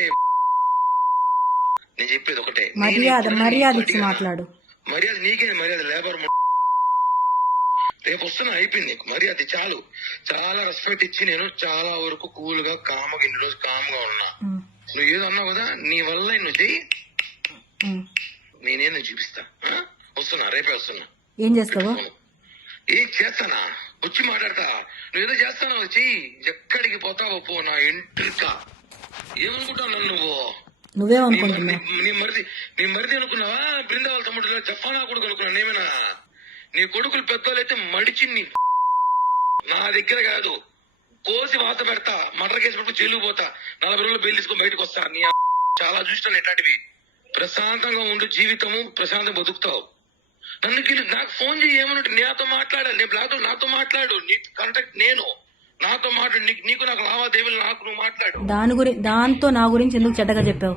చెప్పే నేను చెప్పేది ఒకటే, మర్యాద ఇచ్చి మాట్లాడు. మర్యాద నీకే, మర్యాద లేబర్ రేపు వస్తున్నా, అయిపోయింది నీకు మర్యాద చాలు. చాలా రెస్పెక్ట్ ఇచ్చి నేను చాలా వరకు కూల్ గా కామ్గా ఇన్ని రోజు కామ్గా ఉన్నా. నువ్వు ఏదో అన్నావు కదా, నీ వల్ల నువ్వు చెయ్యి, నేనేదో చూపిస్తా. వస్తున్నా, రేపే వస్తున్నా. ఏం చేస్తావు? ఏం చేస్తానా, వచ్చి మాట్లాడతా. నువ్వేదో చేస్తానో చెయ్యి, ఎక్కడికి పోతావో పో, నా ఎంట్రిక. ఏమనుకుంటావు నన్ను నువ్వు? నువ్వేమనుకుంటున్నావు? నీ మరిది అనుకున్నావా? బృందావళ తమ్ముడు జఫానా కొడుకు అనుకున్నా నేమేనా? నీ కొడుకులు పెద్దోళ్ళైతే మడిచి నా దగ్గర కాదు, కోసి వాత పెడతా, మర్డర్ కేసు పెట్టుకు జైలు పోతా, 40 రోజులు బెయిల్ తీసుకొని బయటకు వస్తా. నీ చాలా చూస్తాను ఇట్లాంటివి. ప్రశాంతంగా ఉండు, జీవితము ప్రశాంతంగా బతుకుతావు. నాకు ఫోన్ చేయి, ఏమన్నట్టు నాతో మాట్లాడాలి. నేను బ్లాక్ నాతో మాట్లాడు, నీ కాంటాక్ట్ నేను, నాతో మాట్లాడు. నీకు నాకు లావాదేవీలు, నాకు నువ్వు మాట్లాడు. దాంతో నా గురించి ఎందుకు చెడ్డగా చెప్పావు?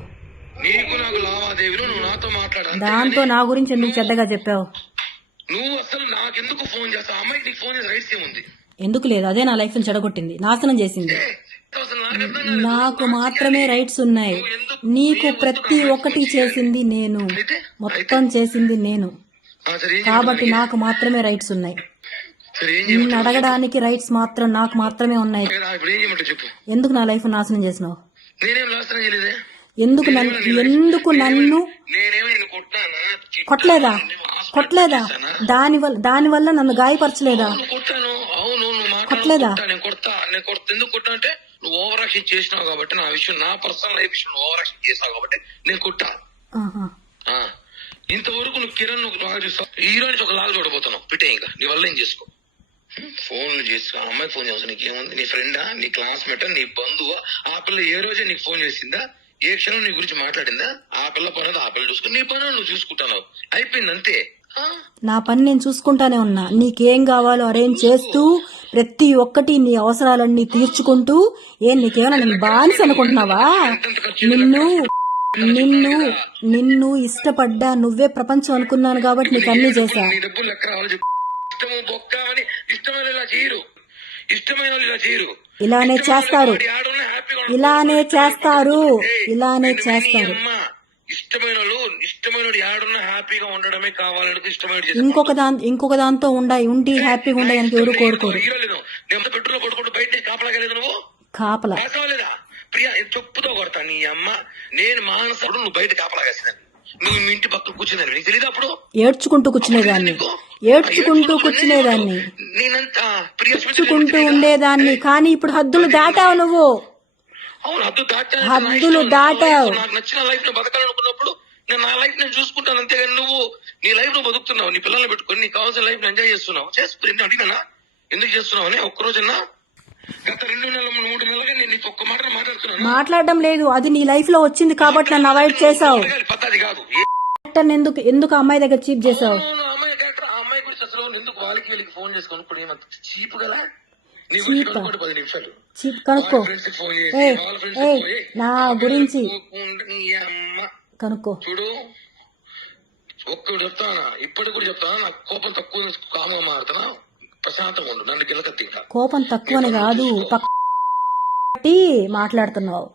నీకు నాకు లావాదేవీలు, నువ్వు నాతో మాట్లాడు. దాంతో నా గురించి ఎందుకు చెడ్డగా చెప్పావు? నువ్వు అసలు నాకెందుకు ఫోన్ చేస్తావు? అమ్మాయికి నీకు ఫోన్ చేసే రైట్స్ ఏముంది? ఎందుకు లేదు? అదే నా లైఫ్ ని చెడగొట్టింది, నాశనం చేసింది. నాకు మాత్రమే రైట్స్ ఉన్నాయి. నీకు ప్రతి ఒక్కటి చేసింది నేను, మొత్తం చేసింది నేను, కాబట్టి నాకు మాత్రమే రైట్స్ ఉన్నాయి. నిన్ను అడగడానికి రైట్స్ మాత్రం నాకు మాత్రమే ఉన్నాయి. ఎందుకు నా లైఫ్ నాశనం చేసినావు? ఎందుకు నన్ను కొట్టలేదా? దానివల్ల నన్ను గాయపరచలేదా? కొట్టలేదా? ఎందుకు కొట్టా అంటే నువ్వు ఓవర్ యాక్షన్ చేసినావు కాబట్టి, నా విషయం, నా పర్సనల్ లైఫ్ విషయం ఓవర్ యాక్షన్ చేసావు కాబట్టి నేను కొట్టా. ఇంతవరకు నువ్వు కిరణ్ బాగా చూస్తావు, హీరో నుంచి ఒక లాగా చూడబోతున్నావు. పిటే ఇంకా నీ వల్ల ఏం చేసుకో. ఫోన్లు చేసుకో, అమ్మాయి ఫోన్ చేస్తావు. నీకు ఏముంది? నీ ఫ్రెండా, నీ క్లాస్మేటా, నీ బంధువా? ఆ పిల్ల ఏ రోజే నీకు ఫోన్ చేసిందా? ఏ క్షణం నీ గురించి మాట్లాడిందా? ఆ పిల్ల పని ఆ పిల్ల చూసుకుని, నీ పని నువ్వు చూసుకుంటున్నావు, అయిపోయింది అంతే. నా పని నేను చూసుకుంటానే ఉన్నా. నీకేం కావాలో అరేంజ్ చేస్తూ, ప్రతి ఒక్కటి నీ అవసరాలన్నీ తీర్చుకుంటూ. నీకేమైనా నేను బానిస అనుకుంటున్నావా? నిన్ను ఇష్టపడ్డా, నువ్వే ప్రపంచం అనుకున్నాను కాబట్టి నీకు అన్ని చేశా. ఇలానే చేస్తారు. ఇంకొక దాంతో ఉండి హ్యాపీగా ఉండడానికి ఎవరు కోరుకోరు. కాపలా ప్రియా చెప్పుతో కొడతా నీ అమ్మ. నేను మానసుడు, నువ్వు బయట కాపలాగేసినాను. నువ్వు మీ ఇంటి పక్కన కూర్చున్నాను, నీకు తెలియదు? అప్పుడు ఏడ్చుకుంటూ కూర్చునేదాన్ని, ఉండేదాన్ని. కానీ ఇప్పుడు హద్దులు దాటావు నువ్వు. అవును, హద్దులు దాటావు. నాకు నచ్చిన లైఫ్ ని బతకాలనుకున్నప్పుడు నేను నా లైఫ్ నేను చూసుకుంటాను, అంతేగాని నువ్వు నీ లైఫ్ నువ్వు బతుకుతున్నావు. నీ పిల్లల్ని పెట్టుకుని నీకు కావాల్సిన లైఫ్ ఎంజాయ్ చేస్తున్నావు. చేసుకుని అడిగినా ఎందుకు చేస్తున్నావు అని ఒక్కరోజన్నా. గత 2 నెలలు 3 నెలలుగా నేను నీకు ఒక్క మాట మాట్లాడుతున్నాను. మాట్లాడడం లేదు, అది నీ లైఫ్ లో వచ్చింది కాబట్టి నన్ను అవాయిడ్ చేసావు. పద్ధతి కాదు. ఎందుకు అమ్మాయి దగ్గర చీప్ చేసావు? అమ్మాయి గురించి అసలు ఎందుకు వాళ్ళకి ఫోన్ చేసుకొని ఇప్పుడు ఏమంత చీప్ కదా? కనుక్కో, నా గురించి కనుక్కో. చూడు, ఒక్కడు చెప్తానా, ఇప్పటికి కూడా చెప్తానా, నాకు కోపం తక్కువ, కామంగా మారుతున్నా, ప్రశాంతంగా ఉండు, నన్ను గిలకత్తి. కోపం తక్కువని కాదు, మాట్లాడుతున్నావు.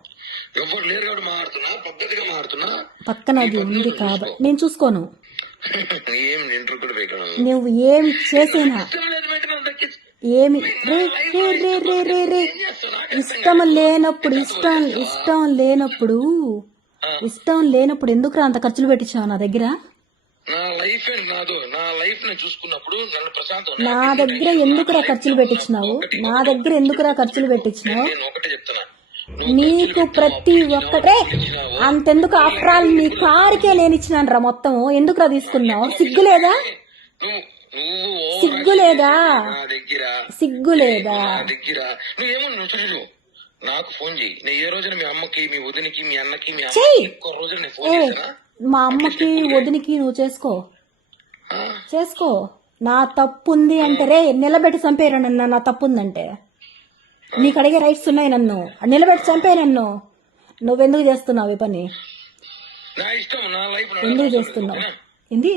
ఎవరు లేరు కాబట్టి మారుతున్నా, పద్ధతిగా మారుతున్నా. పక్కన అది ఉంది కాబట్టి నేను చూసుకోను. నువ్వు ఏం చేసినా ఇష్టం లేనప్పుడు ఎందుకు అంత ఖర్చులు పెట్టించావు నా దగ్గర? నా దగ్గర ఎందుకురా ఖర్చులు పెట్టించినావు? నీకు ప్రతి ఒక్కటే అంతెందుకు? ఆఫ్టర్ ఆల్ నీ కారుకే నేను ఇచ్చినాను రా మొత్తం. ఎందుకురా తీసుకున్నావు? సిగ్గులేదా? నాకు ఫోన్ చేయి. నేను ఏ రోజున మీ అమ్మకి, మీ వదినికి, మీ అన్నకి, మీ మా అమ్మకి వదినికి నువ్వు చేసుకో. నా తప్పు ఉంది అంటే రే నిలబెట్టి చంపేరా నన్ను. నా తప్పు ఉందంటే నీకు అడిగే రైట్స్ ఉన్నాయి. నన్ను నిలబెట్టి చంపే. నువ్వెందుకు చేస్తున్నావు ఈ పని? ఎందుకు చేస్తున్నావు? ఏంది?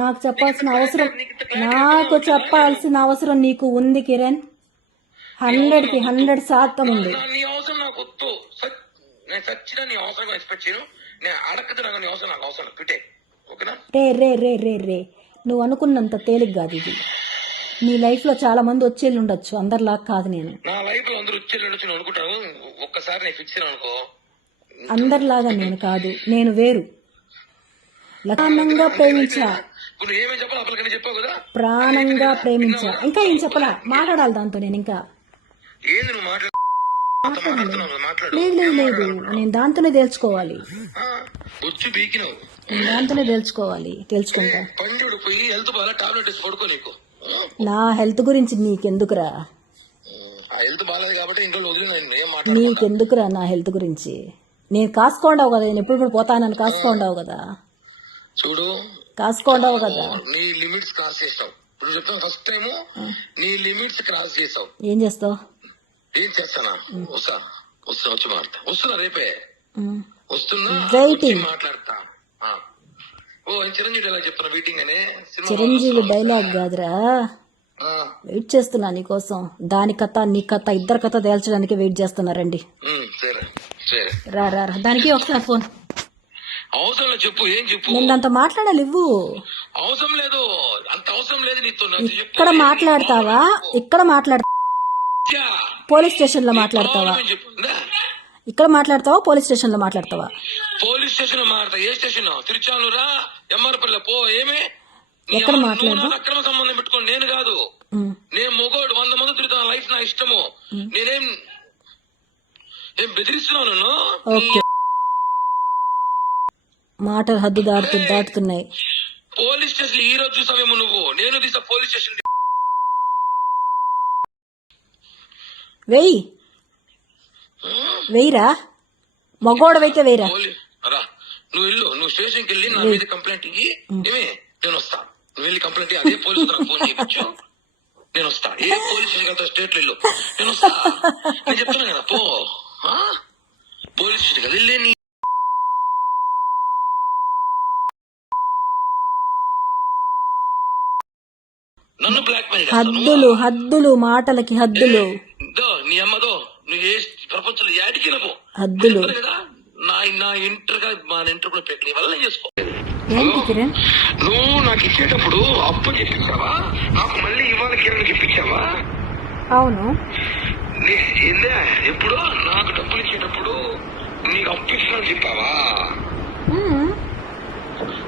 నాకు చెప్పాల్సిన అవసరం నీకు ఉంది కిరణ్. 100కి 100% ఉంది. నీ అవసరం నాకు వద్దు. నేను సచ్చినా నీ అవసరం ఎక్స్పెక్ట్ చేయను. నేను అడగదు, నాకు నీ అవసరం నాకు అవసరం పిటే. ఓకేనా? రే రే రే రే రే నువ్వు అనుకున్నంత తేలిక కాదు ఇది. నీ లైఫ్ లో చాలా మంది వచ్చేళ్ళు ఉండొచ్చు, అందరిలాగా కాదు నేను. నా లైఫ్ లో అందరూ వచ్చి అనుకుంటాను. ఒక్కసారి నేను ఫిక్స్ అనుకో, అందరిలాగా నేను కాదు, నేను వేరు. ప్రాణంగా ప్రేమించా, నువ్వు ఏమేమి చెప్పాలి అప్పటికని చెప్పావు కదా, ప్రాణంగా ప్రేమించా. ఇంకా ఏం చెప్పలా, మాట్లాడాలి దాంతో నేను. ఇంకా ఏంది నువ్వు మాట్లాడు. లేదు లేదు లేదు, నేను దాంతోనే తేల్చుకోవాలి. వచ్చి బీకినావు, నేను దాంతోనే తేల్చుకోవాలి, తేల్చుకుంటా. పండుడు పోయి హెల్త్ బాగా టాబ్లెట్ వేసి పడుకో. నీకు నా హెల్త్ గురించి నీకెందుకురా? ఆ హెల్త్ బాగాలేదు కాబట్టి ఇంట్లో వదిలిన నీకెందుకురా నా హెల్త్ గురించి? నేను కాసుకోండావు కదా, నేను ఎప్పుడు పోతానని కాసుకోండావు కదా. చూడు, కాసుకోండావు కదా. నీ లిమిట్స్ క్రాస్ చేస్తావు. ఇప్పుడు చెప్తాను, ఫస్ట్ టైం నీ లిమిట్స్ క్రాస్ చేస్తావు. ఏం చేస్తావు? ఏం చేస్తానా? వస్తా వచ్చి మాట్లాడతా. వస్తున్నా రేపే వస్తున్నా, మాట్లాడతా. ఓ చిరంజీవి డైలాగ్ చెప్తున్నా మీటింగ్ అనే. చిరంజీవి డైలాగ్ కాదురా, వెయిట్ చేస్తున్నా నీకోసం. దాని కథ నీ కథ ఇద్దరు కథ తేల్చడానికి వెయిట్ చేస్తున్నారండి. రా రా రా, దానికి ఒకసారి ఫోన్. అవసరం లేదు, చెప్పు. ఏం చెప్పు? నేను దాంతో మాట్లాడాలి. ఇవ్వు. అవసరం లేదు, అంత అవసరం లేదు నీతో. ఇక్కడ మాట్లాడతావా? ఇక్కడ మాట్లాడతా, పోలీస్ స్టేషన్ లో మాట్లాడతావా? ఇక్కడ మాట్లాడతావా, పోలీస్ స్టేషన్ లో మాట్లాడతావా? పోలీస్ స్టేషన్ లో మాట్లాడతా. ఏ స్టేషన్? తిరుచానూరా, ఎంఆర్పల్లి పో. ఏమే ఎక్కడ మాట్లాడదు? అక్రమ సంబంధం పెట్టుకోండి. నేను కాదు, నేను మొగోడు. 100 మంది తిరుగుతా. లైఫ్ నా ఇష్టము. నేనేం బెదిరిస్తున్నాను? ఓకే, మాటలు హద్దు దాటుతున్నాయి. పోలీస్ స్టేషన్ ఈ రోజు చూసావేమో నువ్వు. నేను తీసా పోలీస్ స్టేషన్. వెయ్యిరా, మగోడవైతే వెయ్యిరా. నువ్వు వెళ్ళు, నువ్వు స్టేషన్కి వెళ్ళి నా మీద కంప్లైంట్ ఇయ్యి. ఏమే నేను వస్తా. నువ్వు వెళ్ళి కంప్లైంట్ అదే పోలీసు నాకు ఫోన్ చేయొచ్చు. నేను వస్తా. ఏ పోలీస్ స్టేషన్ వెళ్తా, స్టేట్ వెళ్ళు. నేను వస్తా. నేను చెప్తున్నా కదా, పో. పోలీస్ స్టేషన్ కదా వెళ్ళే. నీ నన్ను బ్లాక్ మెయిల్ హద్దులు హద్దులు, మాటలకి హద్దులు. నీ అమ్మదో, నువ్వు ఏ ప్రపంచంలో యాడికి నవ్వు హద్దులు కదా. నా ఇంటర్ గా మా ఇంటర్ కూడా పెట్టి వల్ల చేసుకో. ఏంటి కిరణ్, నువ్వు నాకు ఇచ్చేటప్పుడు అప్పు చెప్పించావా? నాకు మళ్ళీ ఇవాళ కిరణ్ ఇప్పించావా? అవును. ఎప్పుడు నాకు డబ్బులు ఇచ్చేటప్పుడు నీకు అప్పు ఇస్తున్నా చెప్పావా?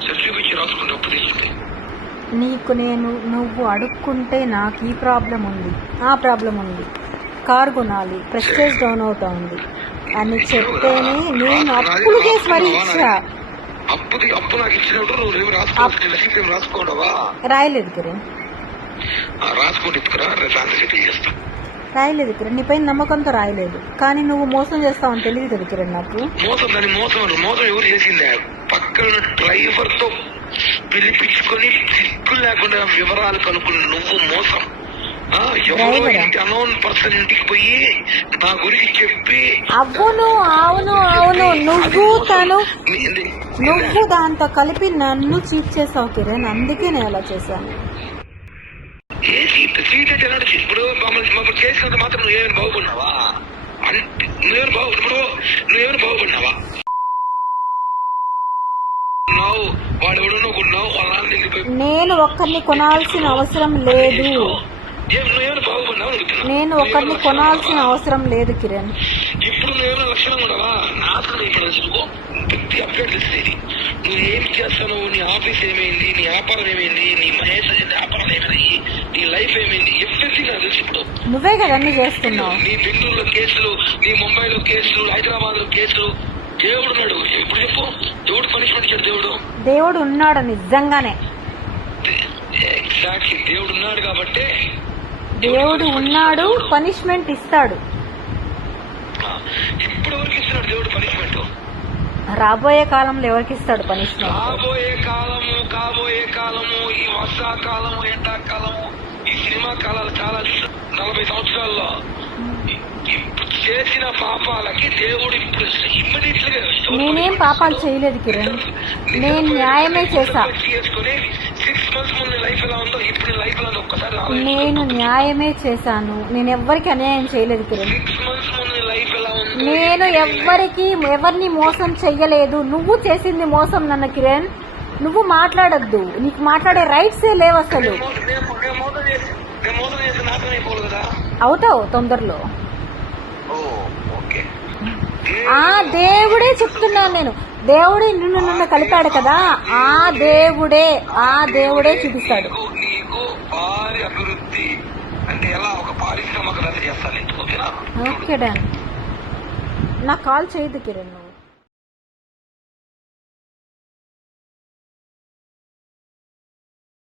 సర్టిఫికెట్ రాసుకుంటే అప్పు తీసుకుంటే నీకు నువ్వు అడుక్కుంటే నాకు ఈ ప్రాబ్లం ఉంది, ఆ ప్రాబ్లం ఉంది, కార్ కొనాలి, ప్రెస్టేజ్ డౌన్ అవుతా ఉంది అని చెప్తేనే నేను అప్పులు చేసి మరీ ఇచ్చా. అప్పు నాకు ఇచ్చినప్పుడు నువ్వు రాసుకోవడవా? రాయలేదు కిరణ్, రాయలేదు కిరణ్. నీపై నమ్మకంతో రాయలేదు, కానీ నువ్వు మోసం చేస్తావని తెలియదు కదా కిరణ్ నాకు. మోసం ఎవరు చేసిందే? పక్కన డ్రైవర్ తో పిలిపించుకొని సిగ్గు లేకుండా వివరాలు కనుక్కుని నువ్వు మోసం. అనోన్ పర్సన్ ఇంటికి పోయి నా గురించి చెప్పి. అవును అవును అవును, నువ్వు దాంతో కలిపి నన్ను చీట్ చేసావు కిరణ్, అందుకే నేను అలా చేశాను. ఏ సీట్ అంటే ఎలా? ఇప్పుడు మమ్మల్ని చేసినంత మాత్రం నువ్వేమైనా బాగుపడినావా? నువ్వేమైనా బాగుపడినావా? నేను ఒక్కరిని కొనాల్సిన అవసరం లేదు. నేను ఒకరిని కొనాల్సిన అవసరం లేదు కిరణ్. ఇప్పుడు నువ్వేమైనా లక్షణంగా ఉండవా? నాశనం ఇప్పుడు అప్డేట్ తెలిసేది. నువ్వు ఏం చేస్తావు, నీ ఆఫీస్ ఏమైంది, నీ వ్యాపారం ఏమైంది, నీ మహేష్ వ్యాపారాలు ఏమైనాయి, నీ లైఫ్ ఏమైంది, ఎవ్రీథింగ్ నాకు తెలుసు. ఇప్పుడు నువ్వే కదా అన్ని చేస్తున్నావు. నీ బెంగళూరులో కేసులు, నీ ముంబైలో కేసులు, హైదరాబాద్ లో కేసులు. దేవుడు ఉన్నాడు. ఇప్పుడు చెప్పు, దేవుడు పనిష్మెంట్ ఇచ్చాడు. దేవుడు ఉన్నాడు, నిజంగానే ఎగ్జాక్ట్లీ. దేవుడు ఉన్నాడు కాబట్టి దేవుడు ఉన్నాడు, పనిష్మెంట్ ఇస్తాడు. ఇప్పుడు ఎవరికి ఇస్తున్నాడు దేవుడు పనిష్మెంట్? రాబోయే కాలంలో ఎవరికి ఇస్తాడు పనిష్మెంట్? కాబోయే కాలము, ఈ వర్షాకాలము, ఎండాకాలము, ఈ సినిమా కాలాలు చాలా 40 సంవత్సరాల్లో చేసిన పాపాలకి దేవుడు ఇప్పుడు ఇమ్మీడియట్ గా. నేనేం పాపాలు చేయలేదు కిరణ్, నేను న్యాయమే చేశా. చేసుకుని 6 months ముందు లైఫ్ ఎలా ఉందో ఇప్పుడు లైఫ్ ఎలా ఉందో ఒక్కసారి ఆలోచించు. నేను న్యాయమే చేశాను. నేను ఎవ్వరికి అన్యాయం చేయలేదు కిరణ్. 6 months ముందు లైఫ్ ఎలా ఉందో నేను ఎవరిని మోసం చెయ్యలేదు. నువ్వు చేసింది మోసం నన్ను కిరణ్. నువ్వు మాట్లాడొద్దు. నీకు మాట్లాడే రైట్సే లేవు అసలు. నేను మోసం చేసి నాశనం అయిపోదు కదా. అవుతావు తొందరలో. ఓ ఓకే. ఆ దేవుడే చెప్తున్నాను నేను. దేవుడే నిన్ను కలిపాడు కదా, ఆ దేవుడే చూపిస్తాడు. నీకు భారీ అభివృద్ధి అంటే ఎలా ఒక పారిశ్రామికవేత్త చేస్తాను. ఓకేనా? Okay don. నాకు కాల్ చేయదు కిరణ్ నువ్వు.